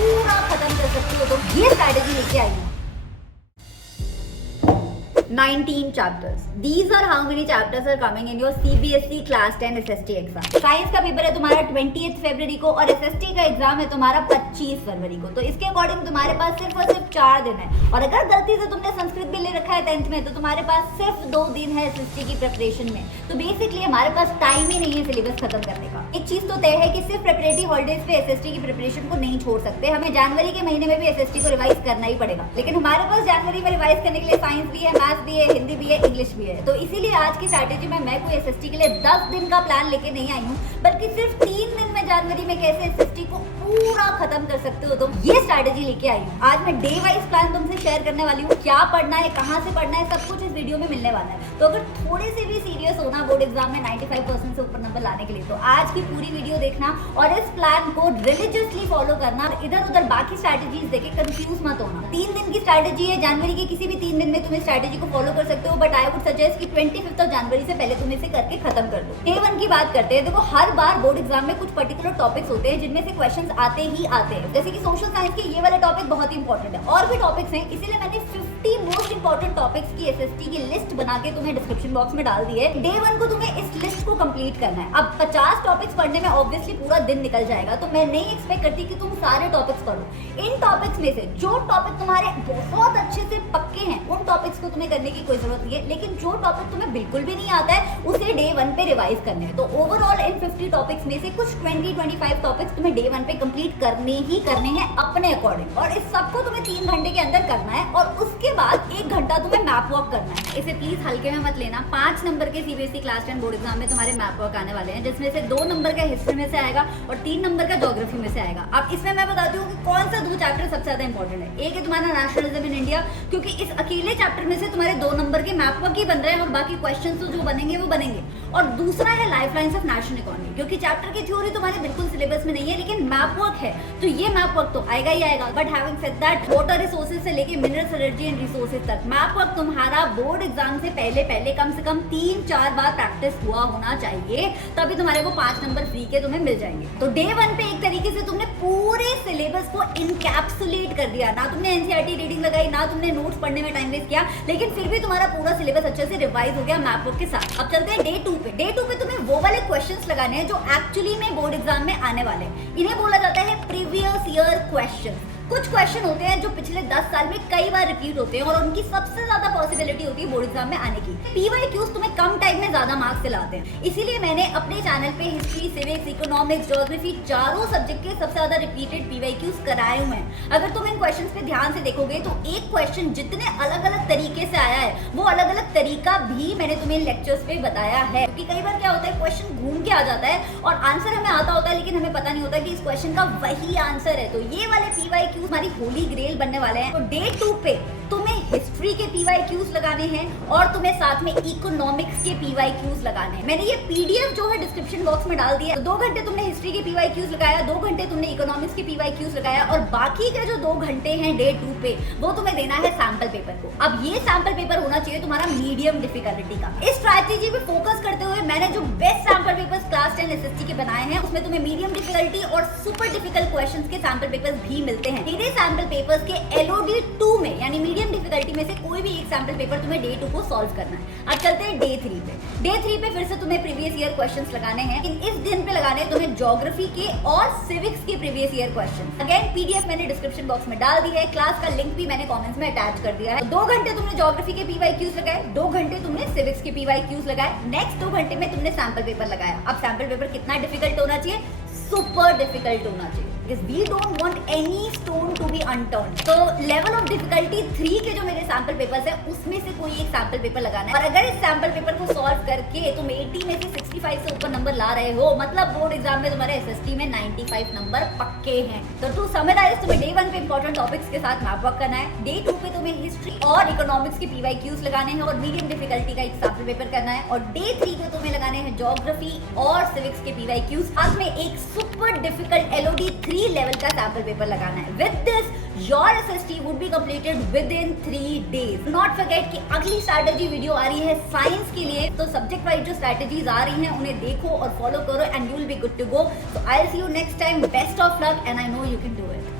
पूरा खत्म कर सकते हो, तो ये स्ट्रैटेजी लेके आई हूँ। 19 chapters. These are how many chapters are coming in your CBSE Class 10 SST exam. Science का पेपर है तुम्हारा 20 फरवरी को और SST का एग्जाम है तुम्हारा 25 फरवरी को। तो इसके अकॉर्डिंग तुम्हारे पास सिर्फ और सिर्फ 4 दिन है। और अगर गलती से तुमने संस्कृत भी ले रखा है 10th में, तो तुम्हारे पास सिर्फ 2 दिन है SST की प्रिपरेशन में। तो बेसिकली हमारे पास टाइम ही नहीं है सिलेबस खत्म करने का। एक चीज तो तय है कि सिर्फ प्रिपरेटरी हॉलिडेज पे SST की प्रिपरेशन को नहीं छोड़ सकते, हमें जनवरी के महीने में भी SST को रिवाइज करना ही पड़ेगा। लेकिन हमारे पास जनवरी में रिवाइज करने के लिए साइंस भी है, मैथ्स भी है, हिंदी भी है, इंग्लिश भी है। तो इसीलिए आज की स्ट्रैटेजी में मैं कोई SST के लिए 10 दिन का प्लान लेके नहीं आई हूँ, बल्कि सिर्फ 3 दिन में जनवरी में कैसे SST को पूरा खत्म कर सकते हो, तो ये स्ट्रैटेजी लेके आई हूँ। आज मैं डे वाइज प्लान तुमसे शेयर करने वाली हूँ, क्या पढ़ना है, कहाँ से पढ़ना है, सब कुछ इस वीडियो में मिलने वाला है। तो अगर थोड़े से भी सीरियस होना बोर्ड एग्जाम में 95% से ऊपर नंबर लाने के लिए, तो आज की पूरी वीडियो देखना और इस प्लान को रिलीजियसली फॉलो करना। इधर उधर बाकी स्ट्रैटेजीज देखे कंफ्यूज मत होना। 3 दिन की स्ट्रैटेजी है, जनवरी के किसी भी 3 दिन में तुम इस स्ट्रैटेजी को फॉलो कर सकते हो, बट आई वुड सजेस्ट कि 25 जनवरी से पहले तुम इसे करके खत्म कर दो। डे 1 की बात करते हैं। देखो, हर बार बोर्ड एग्जाम में कुछ पर्टिकुलर टॉपिक्स होते हैं जिनमें से क्वेश्चंस आते ही आते हैं। जैसे कि सोशल साइंस के ये वाले टॉपिक बहुत इंपॉर्टेंट है, और भी टॉपिक्स हैं, इसीलिए मैंने 50 मोस्ट इंपॉर्टेंट टॉपिक्स की SST की लिस्ट बना के तुम्हें डिस्क्रिप्शन बॉक्स में डाल दी है। डे 1 को तुम्हें इस लिस्ट को कंप्लीट करना है। अब 50 टॉपिक्स पढ़ने में ऑब्वियसली पूरा दिन निकल जाएगा, तो मैं नहीं एक्सपेक्ट करती कि तुम सारे टॉपिक्स पढ़ो। इन टॉपिक्स में से जो टॉपिक तुम्हारे बहुत अच्छे से पक्के हैं, उन टॉपिक्स को तुम्हें करने की कोई जरूरत नहीं है। लेकिन जो टॉपिक तुम्हें बिल्कुल भी नहीं आता है, उसे डे 1 पे रिवाइज करने हैं। तो ओवरऑल इन 50 टॉपिक्स में से कुछ 20-25 टॉपिक्स तुम्हें डे 1 पे कंप्लीट करने हैं अपने अकॉर्डिंग। और इस सबको तुम्हें 3 घंटे के अंदर करना है, और उसके बाद 1 घंटा तुम्हें मैप वॉक करना है। इसे प्लीज हल्के में मत लेना। 5 नंबर के CBSE क्लास 10 बोर्ड एग्जाम में तुम्हारे मैप वॉक आने वाले हैं, जिसमें से 2 नंबर का हिस्ट्री में से आएगा और 3 नंबर का ज्योग्राफी में से आएगा। अब इसमें मैं बताती हूँ कि कौन सा 2 चैप्टर सबसे ज्यादा इंपॉर्टेंट है। एक है तुम्हारा नेशनलिज्म इन इंडिया, क्योंकि इस अकेले चैप्टर में से तुम्हारे 2 नंबर के मैप वॉक ही बन रहे हैं और बाकी क्वेश्चन तो जो बनेंगे वो बनेंगे। और दूसरा है लाइफलाइंस ऑफ नेशनल इकोनॉमी, क्योंकि चैप्टर की थ्योरी तुम्हारे बिल्कुल सिलेबस में नहीं है, लेकिन मैप वर्क है, तो ये मैप वर्क तो आएगा ही आएगा। But having said that, water resources से लेके मिनरल्स, एनर्जी एंड रिसोर्सेज तक मैप वर्क तुम्हारा बोर्ड एग्जाम से पहले कम से कम 3-4 बार प्रैक्टिस हुआ होना चाहिए, तभी तुम्हारे को 5 नंबर फ्री के तुम्हें मिल जाएंगे। तो डे 1 पे एक तरीके से तुमने पूरे सिलेबस को इनकैप्सुलेट कर दिया। ना तुमने NCERT रीडिंग लगाई, ना तुमने नोट्स पढ़ने में टाइम वेस्ट किया, लेकिन फिर भी तुम्हारा पूरा सिलेबस अच्छे से रिवाइज हो गया मैप वर्क के साथ। अब चलते हैं डे 2 पे। डे 2 पे तुम्हें वो वाले क्वेश्चंस लगाने हैं जो एक्चुअली में बोर्ड एग्जाम में आने वाले हैं। इन्हें बोला जाता है प्रीवियस ईयर क्वेश्चन। कुछ क्वेश्चन होते हैं जो पिछले 10 साल में कई बार रिपीट होते हैं, और उनकी सबसे ज्यादा पॉसिबिलिटी होती है बोर्ड एग्जाम में आने की। PYQs तुम्हें कम टाइम में ज्यादा मार्क्स दिलाते हैं, इसीलिए मैंने अपने चैनल पे हिस्ट्री, सिविक्स, इकोनॉमिक्स, ज्योग्राफी, चारों सब्जेक्ट के सबसे ज्यादा रिपीटेड PYQs कराए हुए हैं। अगर तुम इन क्वेश्चंस पे ध्यान से देखोगे तो एक क्वेश्चन जितने अलग अलग तरीके से आया है, वो अलग अलग तरीका भी मैंने तुम्हें लेक्चर्स पे बताया है। क्योंकि कई बार क्या होता है, क्वेश्चन घूम के आ जाता है और आंसर हमें आता होता है, लेकिन हमें पता नहीं होता कि इस क्वेश्चन का वही आंसर है। तो ये वाले PYQs हमारी होली ग्रेल बनने वाले हैं। तो डे 2 पे तुम्हें हिस्ट्री के PYQs लगाने हैं और तुम्हें साथ में इकोनॉमिक्स के PYQs लगाने हैं। मैंने ये PDF जो है डिस्क्रिप्शन बॉक्स में डाल दिया। तो 2 घंटे तुमने हिस्ट्री के PYQs लगाया, 2 घंटे तुमने इकोनॉमिक्स के PYQs लगाया, और बाकी के जो 2 घंटे हैं डे 2 पे, वो तुम्हें देना है सैंपल पेपर को। अब ये सैंपल पेपर होना चाहिए तुम्हारा मीडियम डिफिकल्टी का। इस स्ट्रैटेजी पे फोकस करते हुए मैंने जो best sample papers class 10 SST के बनाए हैं, उसमें तुम्हें मीडियम डिफिकल्टी और सुपर डिफिकल्ट क्वेश्चंस के सैंपल पेपर्स भी मिलते हैं। मेरे सैंपल पेपर्स के LOD 2 में, यानी मीडियम डिफिकल्टी में से कोई भी एक सैंपल पेपर तुम्हें डे 2 को सॉल्व करना है। अब चलते हैं डे 3 पे। डे 3 पे फिर से तुम्हें प्रीवियस ईयर क्वेश्चंस लगाने हैं, लेकिन इस दिन पे लगाने हैं तुम्हें ज्योग्राफी के और सिविक्स के previous year questions. Again PDF मैंने डिस्क्रिप्शन बॉक्स में डाल दी है, क्लास का लिंक भी मैंने कमेंट्स में अटैच कर दिया है। 2 घंटे तुमने ज्योग्राफी के PYQs लगाए, 2 घंटे तुमने सिविक्स के PYQs लगाए, नेक्स्ट 2 घंटे में तुमने सैंपल पेपर लगाया। अब सैंपल पेपर कितना डिफिकल्ट होना चाहिए? सुपर डिफिकल्ट होना चाहिए, because we don't want any stone to be unturned। तो लेवल ऑफ डिफिकल्टी 3 के जो मेरे सैंपल पेपर्स है, उसमें से कोई एक सैंपल पेपर लगाना है। और अगर इस सैंपल पेपर को सॉल्व करके तुम 80 में से 65 से ऊपर नंबर ला रहे हो, मतलब बोर्ड एग्जाम में तुम्हारे SST में 95 नंबर पक्के हैं। तो टू समराइज, तुम्हें डे 1 पे इंपॉर्टेंट टॉपिक्स के साथ मैप वर्क करना है, डे 2 पे तुम्हें हिस्ट्री और इकोनॉमिक्स के PYQs लगाने हैं और मीडियम डिफिकल्टी का एक सैंपल पेपर करना है, और डे 3 पे तुम्हें लगाने हैं ज्योग्राफी और सिविक्स के PYQs, साथ में एक सुपर डिफिकल्ट LOD 3 लेवल का सैंपल पेपर लगाना है। With this your SST would be completed with in 3 days. Not forget कि अगली स्ट्रैटेजी वीडियो आ रही है साइंस के लिए, तो सब्जेक्ट वाइज जो स्ट्रैटेजीज आ रही हैं उन्हें देखो और फॉलो करो, and you will be good to go. So I will see you next time. Best of luck, and I know you can do it.